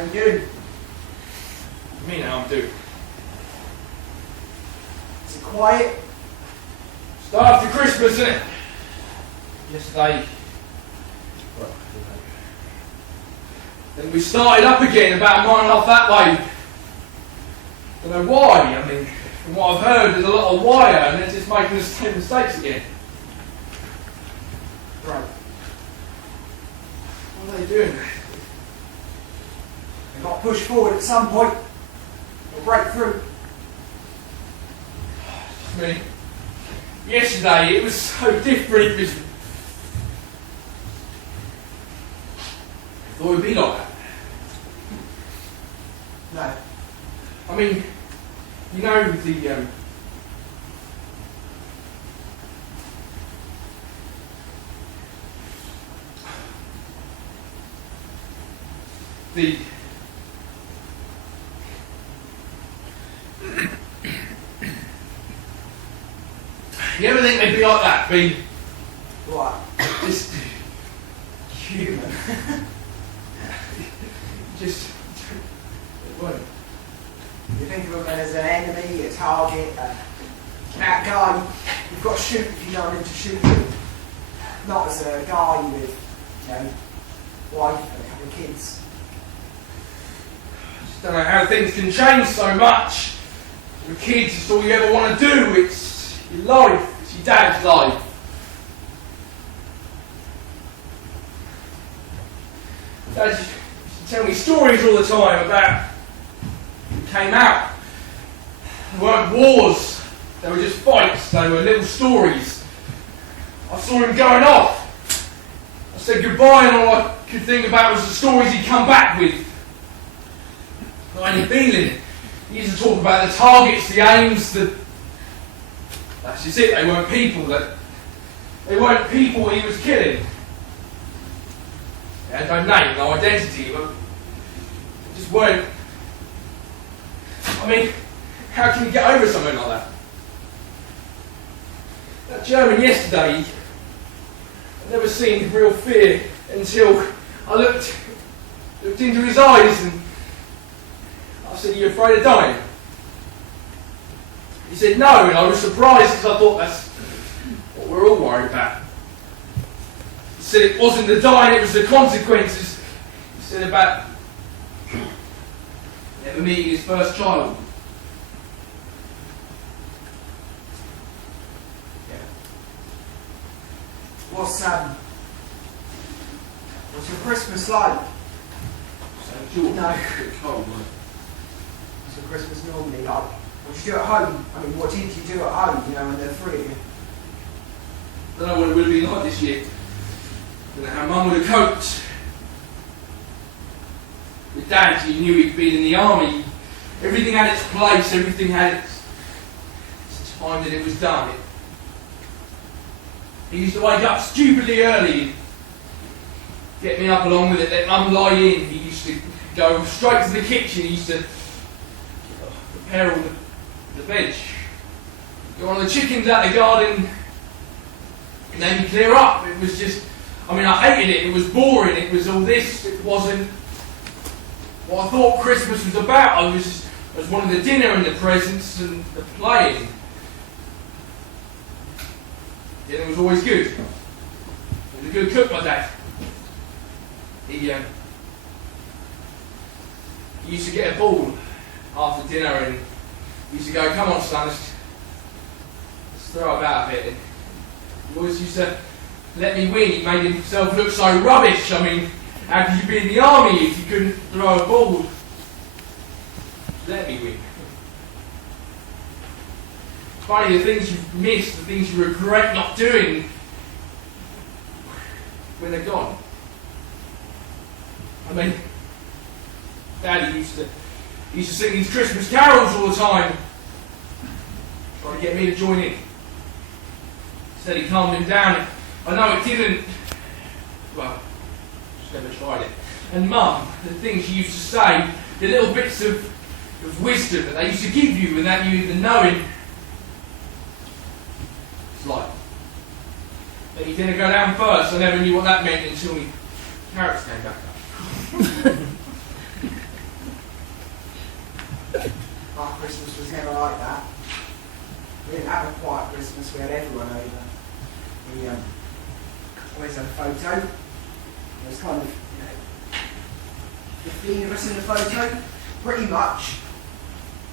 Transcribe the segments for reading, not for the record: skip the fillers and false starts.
How you doing? What do you mean how I'm doing? Is it quiet? It's after Christmas, isn't it? Yesterday. Well, then we started up again about a mile and a half that way. Don't know why. I mean, from what I've heard, there's a lot of wire and they're just making us take mistakes again. Right. What are they doing? They've got to push forward at some point. Or break through. I mean, yesterday it was so different. It was, I thought it would be like that. No. I mean, you know the you ever think they'd be like that? Be What? just human. Just it won't. You think of them as an enemy, a target, that guy you've got to shoot if you don't need to shoot him. Not as a guy with, you know, wife and a couple of kids. I don't know how things can change so much. With kids, it's all you ever want to do. It's your life. It's your dad's life. Dad used to tell me stories all the time about who came out. They weren't wars. They were just fights. They were little stories. I saw him going off. I said goodbye and all I could think about was the stories he'd come back with. Not any feeling. He used to talk about the targets, the aims, that's just it, they weren't people. They weren't people he was killing. They had no name, no identity, but they just weren't. I mean, how can you get over something like that? That German yesterday, I'd never seen real fear until I looked into his eyes and I said, "Are you afraid of dying?" He said, "No," and I was surprised because I thought that's what we're all worried about. He said it wasn't the dying, it was the consequences. He said about never meeting his first child. Yeah. What's your Christmas like? So, George, No. it's cold, wasn't it? What's your Christmas normally like? What do you do at home? I mean, what did you do at home, you know, when there are three of you? I don't know what it would have been like this year. I don't know how Mum would have coped. With Dad, you knew he'd been in the army. Everything had its place, everything had its time that it was done. He used to wake up stupidly early, get me up along with it, let Mum lie in. He used to go straight to the kitchen, he used to prepare all the veg. Get one of the chickens out the garden, and then clear up. It was just, I mean, I hated it, it was boring, it was all this, it wasn't what I thought Christmas was about. I was wanting the dinner and the presents and the playing. Dinner was always good. He was a good cook, my dad. He used to get a ball after dinner and he used to go, "Come on, son, let's throw about a bit." And he always used to let me win. He made himself look so rubbish. I mean, how could you be in the army if you couldn't throw a ball? Let me win. Funny, the things you miss, the things you regret not doing, when they're gone. I mean, Daddy used to sing these Christmas carols all the time, trying to get me to join in. Said he calmed him down. I know it didn't. Well, just never tried it. And Mum, the things she used to say, the little bits of wisdom that they used to give you without you even knowing. It's like that you didn't go down first. I never knew what that meant until my carrots came back up. Christmas we had everyone over. We always had a photo. There was kind of, 15 of us in the photo. Pretty much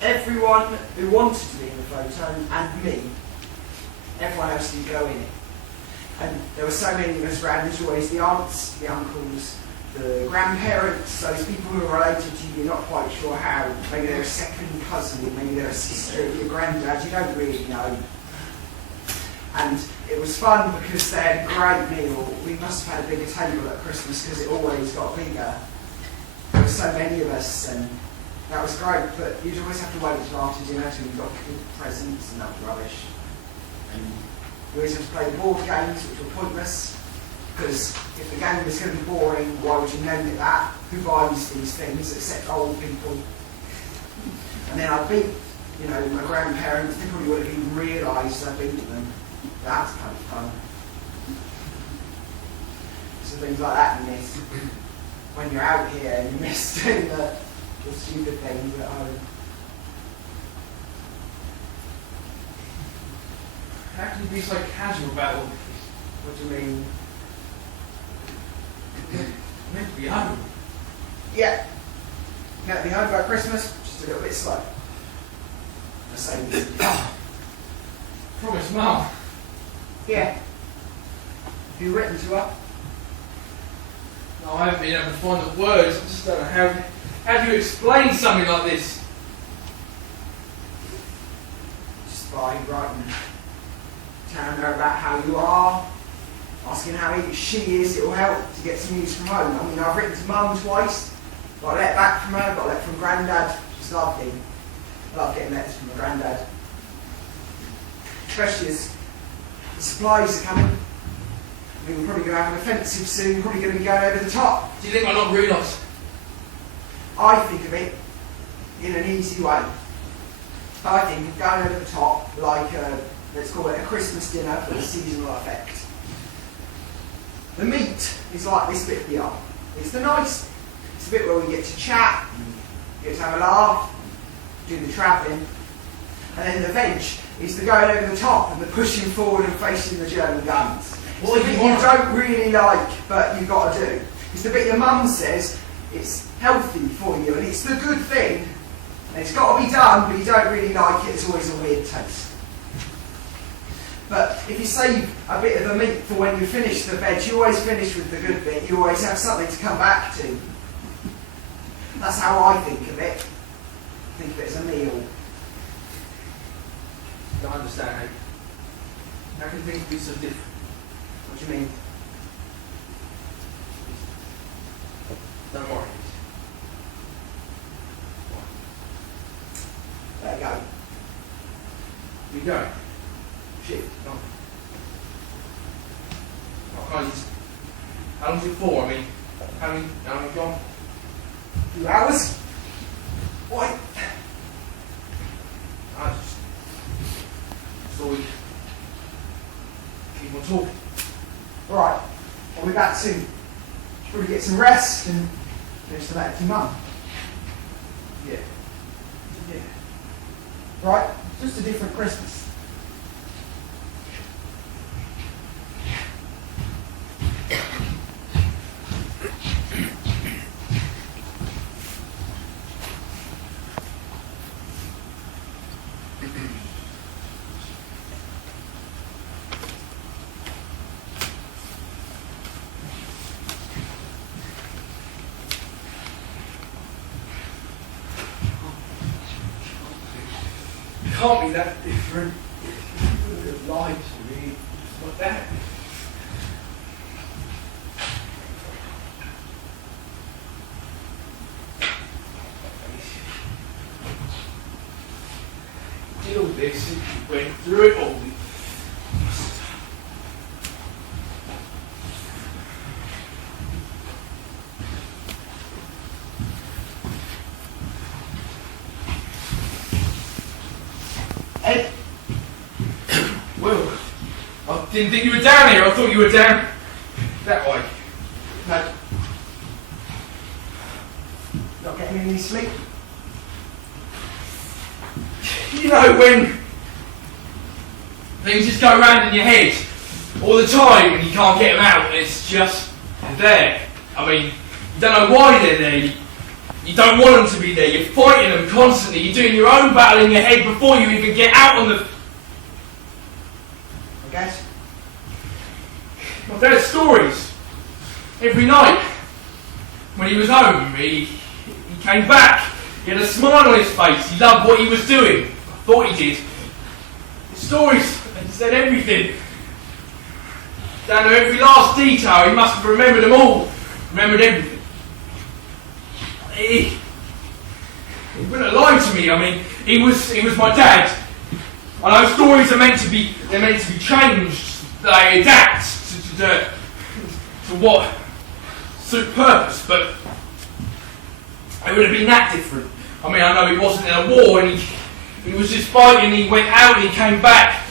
everyone who wanted to be in the photo, and me, everyone else didn't go in it. And there were so many of us around. There's always the aunts, the uncles, the grandparents, those people who are related to you, you're not quite sure how. Maybe they're a second cousin, maybe they're a sister of your granddad, you don't really know. And it was fun because they had a great meal. We must have had a bigger table at Christmas because it always got bigger. There were so many of us, and that was great, but you'd always have to wait until after dinner till you got good presents, and that was rubbish. And we always had to play the board games, which were pointless. Because if the game was going to be boring, why would you name it that? Who buys these things except old people? And then I beat, my grandparents. They probably wouldn't have even realised I beat them. That's kind of fun. So things like that you miss. When you're out here, you miss doing the stupid things at home. How can you be so casual about all this? What do you mean? Meant to be home. Yeah. Meant to be home by Christmas, just a little bit slow. The same. Promise, Mum. Yeah. Have you written to her? No, I haven't been able to find the words. I just don't know how do you explain something like this? Just by writing, telling her about how you are, asking how she is. It will help to get some news from home. I mean, I've written to Mum twice, got a letter back from her, got a letter from Grandad. She's lovely. I love getting letters from my Grandad. Especially as the supplies are coming. I mean, we're probably going to have an offensive soon, probably going to be going over the top. Do you think I not realise? I think of it in an easy way. I think of going over the top like, let's call it a Christmas dinner for a seasonal effect. The meat is like this bit here. It's the nice bit. It's the bit where we get to chat, get to have a laugh, do the travelling. And then the veg is the going over the top and the pushing forward and facing the German guns. What you don't really like, but you've got to do. It's the bit your mum says it's healthy for you and it's the good thing. And it's got to be done, but you don't really like it. It's always a weird taste. But if you save a bit of the meat for when you finish the veg, you always finish with the good bit. You always have something to come back to. That's how I think of it. Think of it as a meal. I don't understand. How can things be so different? What do you mean? Don't worry. There you go. You go. Shit. No. I can't just... How long's it for? I mean, how long gone? 2 hours? Why? I just thought we'd keep on talking. Right. I'll be back soon. Should probably get some rest and finish the letter to Mum. Yeah. Yeah. Right. Just a different Christmas. It can't be that different. You would have lied to me. It's not that. Did all this and you went through it all. Ed? Well, I didn't think you were down here. I thought you were down that way. No. Not getting any sleep? You know when Things just go around in your head all the time and you can't get them out. It's just there. I mean, you don't know why they're there. You don't want them to be there. You're fighting them constantly. You're doing your own battle in your head before you even get out on the... I guess. My dad's stories. Every night when he was home, he came back. He had a smile on his face. He loved what he was doing. I thought he did. His stories, he said everything. Down to every last detail. He must have remembered them all. Remembered everything. He wouldn't have lied to me. I mean, he was my dad. I know stories are meant to be changed. They adapt to what suit purpose, but it would have been that different. I mean, I know he wasn't in a war, and he was just fighting. He went out, and he came back.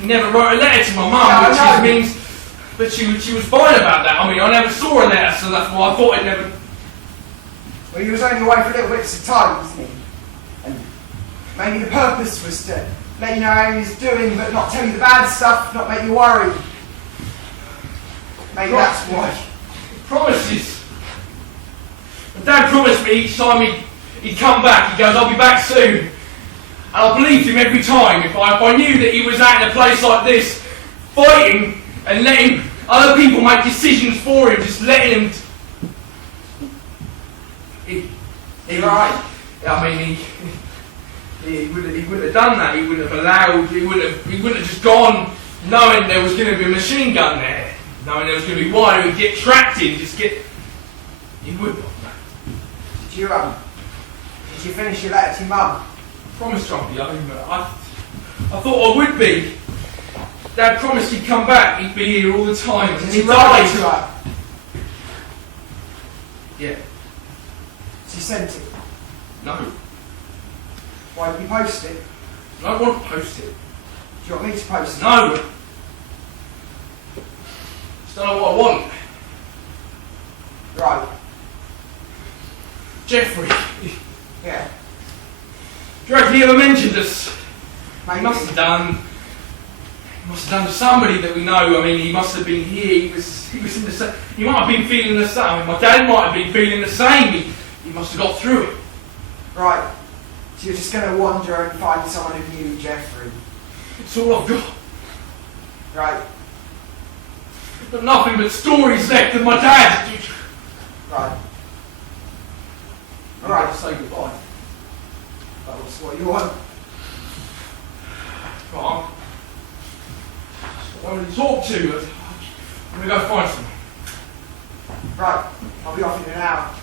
He never wrote a letter to my mum, which means, but she was fine about that. I mean, I never saw a letter, so that's why I thought I'd never. Well, he was only away for little bits of time, wasn't he? And maybe the purpose was to let you know how he was doing, but not tell you the bad stuff, not make you worry. Maybe that's why. Promises. My dad promised me each time he'd come back. He goes, "I'll be back soon." And I believed him every time. If I knew that he was out in a place like this, fighting and letting other people make decisions for him, just letting him. Right. I mean, he wouldn't have done that. He wouldn't have allowed. He wouldn't have just gone knowing there was going to be a machine gun there, knowing there was going to be one who would get tracked in. He would not. Did you finish your letter to your mum? Promised I'd be home, but I thought I would be. Dad promised he'd come back. He'd be here all the time. Did you write to her? Yeah. She sent it. No. Why did you post it? I don't want to post it. Do you want me to post it? No. Just don't know what I want. Right. Jeffrey. Yeah. Do you reckon he ever mentioned us? Maybe. He must have done. He must have done to somebody that we know. I mean, he must have been here. He was in the same. He might have been feeling the same. I mean, my dad might have been feeling the same. He must have got through it. Right. So you're just going to wander and find someone who knew Jeffrey. It's all I've got. Right. I've got nothing but stories left of my dad. Right. All right, say goodbye. That was what you want. Right. I want to talk to. I'm going to go find someone. Right. I'll be off in an hour.